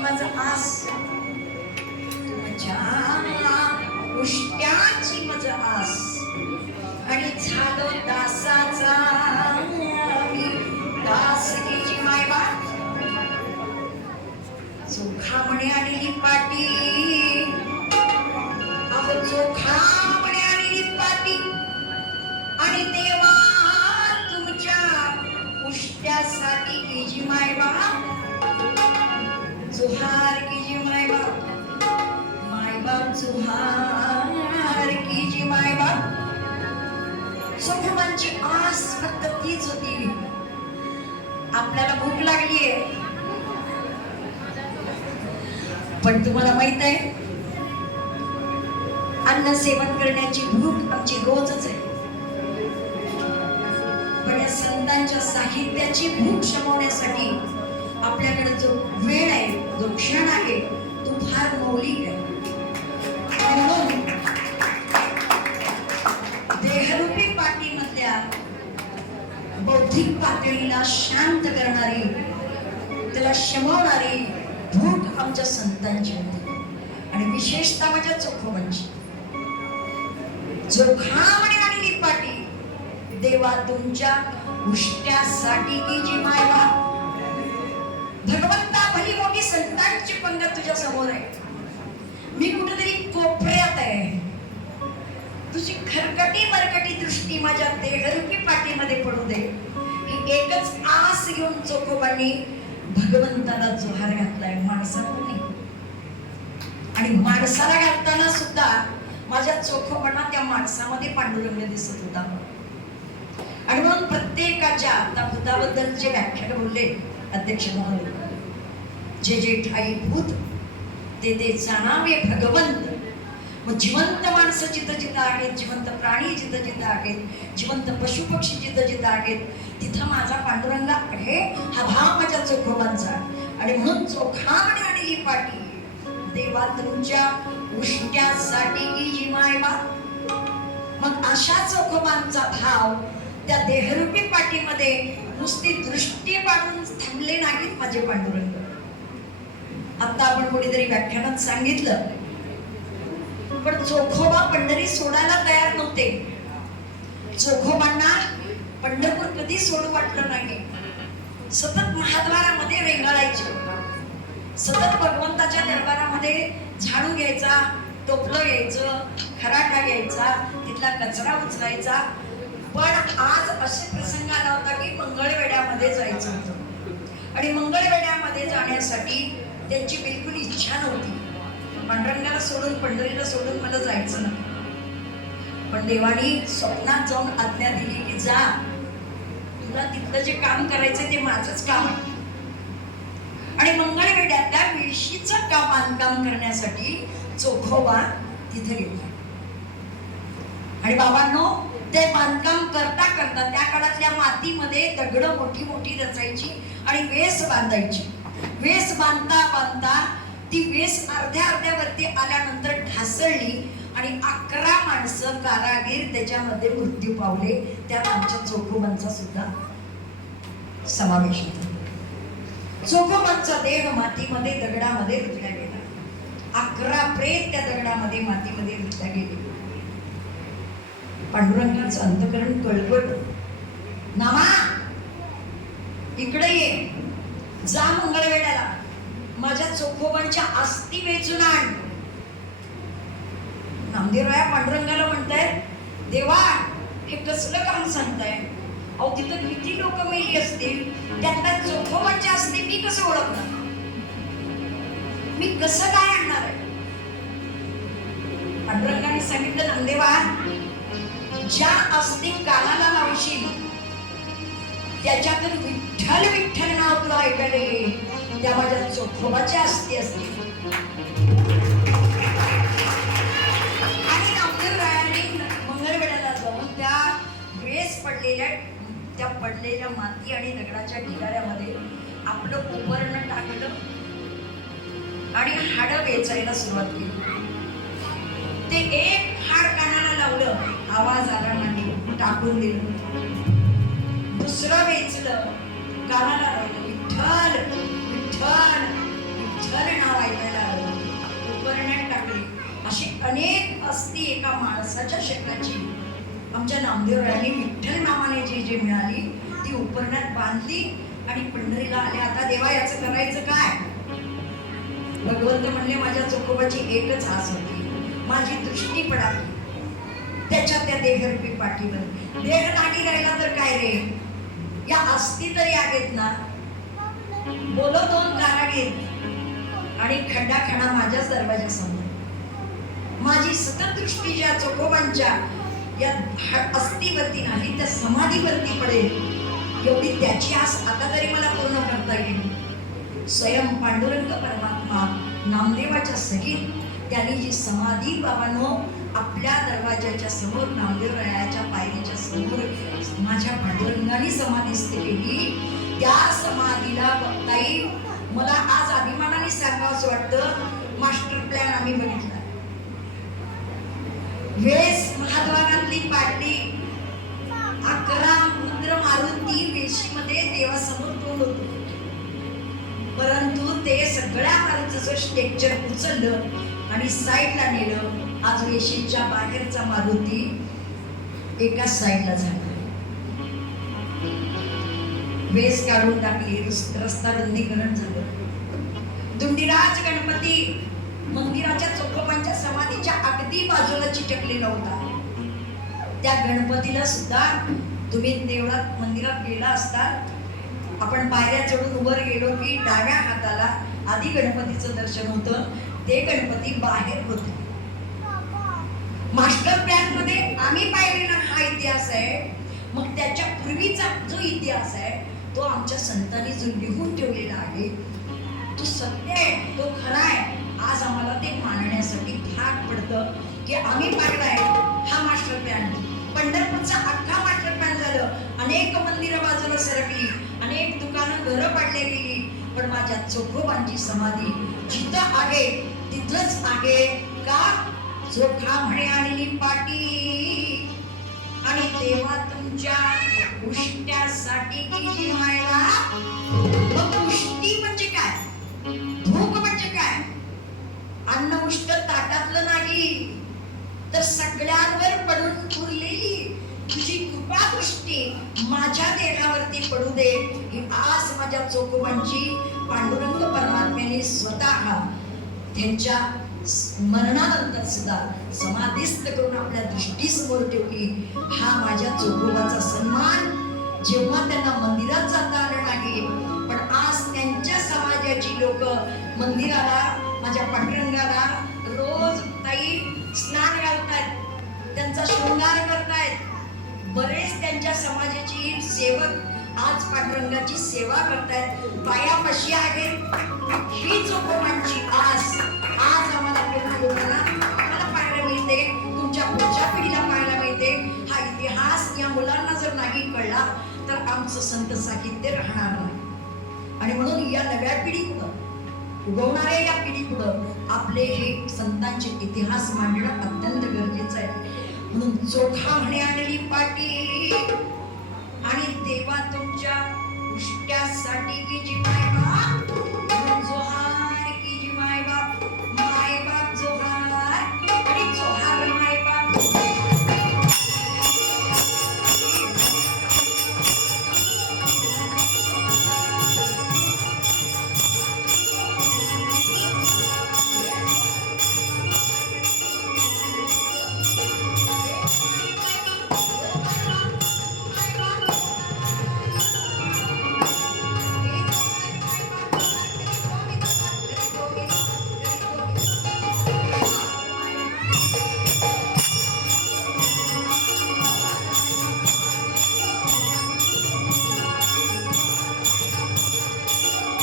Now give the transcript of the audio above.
उष्ट्याची मज आस तुमच्या उष्ट्याची मज आस. आणि झालो दासाचा मी मायबा चोखा म्हणे आलेली पाटी. अहो चोखा म्हणे आलेली पाटी. आणि देवा तुमच्या उष्ट्यासाठी केजी मायबा अरे की जी माय बाप। सुखमांची आस फक्त तीच होती. आपल्याला भूक लागलीये. पण तुम्हाला माहीत आहे अन्न सेवन करण्याची भूक आमची रोजच आहे. पण या संतांच्या साहित्याची भूक शमवण्यासाठी आपल्याकडे जो वेळ आहे जो क्षण आहे तो फार मौलिक आहे. बौद्धिक पातळीला शांत करणारी त्याला शमवणारी भूक आमच्या संतांची होती. आणि विशेषतः माझ्या चोखोबांची. जोखामणे आणि निपाटी देवा तुमच्या उष्ट्यासाठी की जी मायबा. भगवंता भली मोठी संतांची पंगत तुझ्या समोर आहे. मी कुठेतरी कोपऱ्यात आहे. तुझी खरकटी मरकटी दृष्टी माझ्या देहरूपी पाठीमध्ये पडू दे. एकच आस घेऊन चोखोबांनी भगवंताला जोहार घातलाय माणसाला नाही. आणि माणसाला घालताना सुद्धा माझ्या चोखोपणा त्या माणसामध्ये पांडुरंग दिसत होता. आणि म्हणून प्रत्येकाच्या आता भूताबद्दल जे व्याख्यान बोलले अध्यक्ष महोदय जे जे ठाई भूत ते ते जाणावे भगवंत. मग जिवंत माणसं जिथं जिथं आहेत जिवंत प्राणी जिथं जिथं आहेत जिवंत पशु पक्षी जिथं जिथं आहेत तिथं माझा पांडुरंग आहे हा भाव माझ्या चोखोबांचा. आणि म्हणून चोखामणी आणि ही पाठी देवा तुमच्या उष्ट्यासाठी की मायबा. मग अशा चोखोबांचा भाव त्या देहरूपी पाठीमध्ये नुसती दृष्टी पाडून थांबले नाहीत माझे पांडुरंग. आता आपण कोणीतरी व्याख्यानात सांगितलं पण जोखोबा पंढरी सोडायला तयार नव्हते. जोखोबांना पंढरपूर कधी सोडू वाटलं नाही. सतत महाद्वारामध्ये रेंगाळायचे सतत भगवंताच्या दरबारामध्ये झाडू घ्यायचा टोपलं घ्यायचं खराटा घ्यायचा तिथला कचरा उचलायचा. पण आज असे प्रसंग आला होता की मंगळवेड्यामध्ये जायचं होतं. आणि मंगळवेड्यामध्ये जाण्यासाठी त्यांची बिलकुल इच्छा नव्हती. पांडुरंगाला सोडून पंढरीला सोडून मला जायचं नाही. पण देवानी स्वप्नात जाऊन आज्ञा दिली की जा. तुला तिथलं जे काम करायचं ते माझंच काम आहे. आणि मंगळवेड्यात त्या वेशीच काम बांधकाम करण्यासाठी चोखोबा तिथे गेला. आणि बाबांनो ते बांधकाम करता करता त्या काळातल्या मातीमध्ये दगड मोठी मोठी रचायची आणि वेस बांधायची. वेस बांधता बांधता ती वीस अर्ध्या अर्ध्यावरती आल्यानंतर ढासळली आणि अकरा माणसं कारागीर त्याच्यामध्ये मृत्यू पावले. त्यात आमच्या चोखोबांचा सुद्धा समावेश होता. चोखोबांचा देह मातीमध्ये दगडामध्ये रुजला गेला. अकरा प्रेत त्या दगडामध्ये मातीमध्ये रुजला गेले. पांडुरंगाचं अंतकरण कळकळ. नामा इकडे ये. जा मंगळवेड्याला माझ्या चोखोबांच्या अस्थी वेचून आण. नामदेवराया पांडुरंगाला म्हणतायत देवा हे कसलं काम सांगताय? अहो तिथं किती लोक मेली असतील? त्यातल्या चोखोबांच्या अस्थी मी कसं ओळखणार? मी कसं काय आणणार आहे? पांडुरंगाने सांगितलं नामदेवा ज्या अस्थी कानाला लावशील त्याच्यातून विठ्ठल विठ्ठल नाव तुला ऐकायला येईल. त्या माझ्या चोखोबाच्या अस्थी असतील. आणि नामदेवरायाने मंगळवेड्याला जाऊन त्या वेळेस पडलेल्या त्या पडलेल्या माती आणि दगडाच्या ढिगाऱ्यामध्ये आपलं उपरण टाकलं आणि हाड वेचायला सुरुवात केली. ते एक हाड कानाला लावलं आवाज आला नाही टाकून दिलं. दुसरं वेचलं कानाला लावलं. अनेक अस्थि एका माणसाच्या शरीराची आमच्या नामदेवरायांनी विठ्ठल नावाने जी जी मिळाली ती उपरण्यात बांधली आणि पंढरीला आले. आता देवा याचं करायचं काय? भगवंत म्हणले माझ्या चोखोबाची एकच आस होती. माझी दृष्टी पडावी. त्याच्या त्या देहरूपी पाठीवर. देह नाही राहिला तर काय रे? या अस्थी तरी आहेत ना. बोलो दोन कारागीर आणि खड्डा खणा माझ्याच दरवाजासमोर माझी सतत दृष्टी ज्या चोखोबांच्या या ह- अस्थिवरती नाही त्या समाधीवरती पडेल एवढी त्याची आस आता तरी मला पूर्ण करता येईल. स्वयं पांडुरंग परमात्मा नामदेवाच्या सहित त्यांनी जी समाधी बाबांनो आपल्या दरवाजाच्या समोर नामदेवरायाच्या पायरीच्या समोर माझ्या पांडुरंगाने समाधी केली. त्या समाधीला बघता येईल मला आज अभिमानाने सांगावं असं वाटतं मास्टर प्लॅन आम्ही बघितला. वेस महाद्वारातली पाटली अकरा मुद्र मारून ती वेशीमध्ये देवासमोर तोंड होतो. परंतु ते सगळ्या मारुतीचं स्ट्रेक्चर उचललं आणि साईडला नेलं. आज वेशीच्या बाहेरचा मारुती एकाच साईडला झाला. वेस काढून टाकली रस- रस्ता रुंदीकरण झालं. दुंडीराज गणपती मंदिराच्या चोखोबांच्या समाधीच्या अगदी बाजूला चिटकलेला होता. त्या गणपतीला सुद्धा तुम्ही देवळात मंदिरात गेला असता आपण पायऱ्या चढून उभर गेलो की डाव्या हाताला आधी गणपतीचं दर्शन होतं ते गणपती बाहेर होते. मास्टर प्लॅनमध्ये आम्ही पाहिलेला हा इतिहास आहे. मग त्याच्या पूर्वीचा जो इतिहास आहे तो आमच्या संतांनी जो लिहून ठेवलेला आहे तो सत्य आहे तो खरा आहे. की आम्ही पाहिलाय हा मास्टर प्लॅन पंढरपूरचा अख्खा मास्टर प्लॅन झालं. अनेक मंदिरं बाजूला सरकली. अनेक दुकानं घरं पाडली गेली. पण माझ्या चोखोबांची समाधी जिथं आहे तिथंच आहे का? चोखा म्हणे आणली पाटी. आणि तेव्हा तुमच्या उष्ट्यासाठी किती पडू दे ही आस माझ्या चोखोबांची पांडुरंग परमात्म्याने स्वतः त्यांच्या मरणानंतर सुद्धा समाधिस्थ करून आपल्या दृष्टीसमोर ठेवली. हा माझ्या चोखोबाचा सन्मान. जेव्हा त्यांना मंदिरात जाता आलं नाही पण आज त्यांच्या समाजाची लोक मंदिराला माझ्या पांडुरंगाला रोज ताई स्नान घालतायत त्यांचा शृंगार करतायत. बरेच त्यांच्या समाजाची सेवक आज पांडुरंगाची सेवा करतायत पायापाशी आहे. ही चोखोबांची आस. आज आम्हाला पूर्ण लोकांना आम्हाला पाहायला मिळते. तुमच्या पुढच्या पिढीला पाहायला मिळते. हा इतिहास या मुलांना जर नाही कळला तर आमचं संत साहित्य राहणार नाही. आणि म्हणून या नव्या पिढीपुढं उगवणाऱ्या या पिढीपुढं आपले हे संतांचे इतिहास मांडणं अत्यंत गरजेचं आहे. म्हणून चोखा म्हणे आणली पाटी. आणि देवा तुमच्या उष्ट्यासाठी की जी मायबा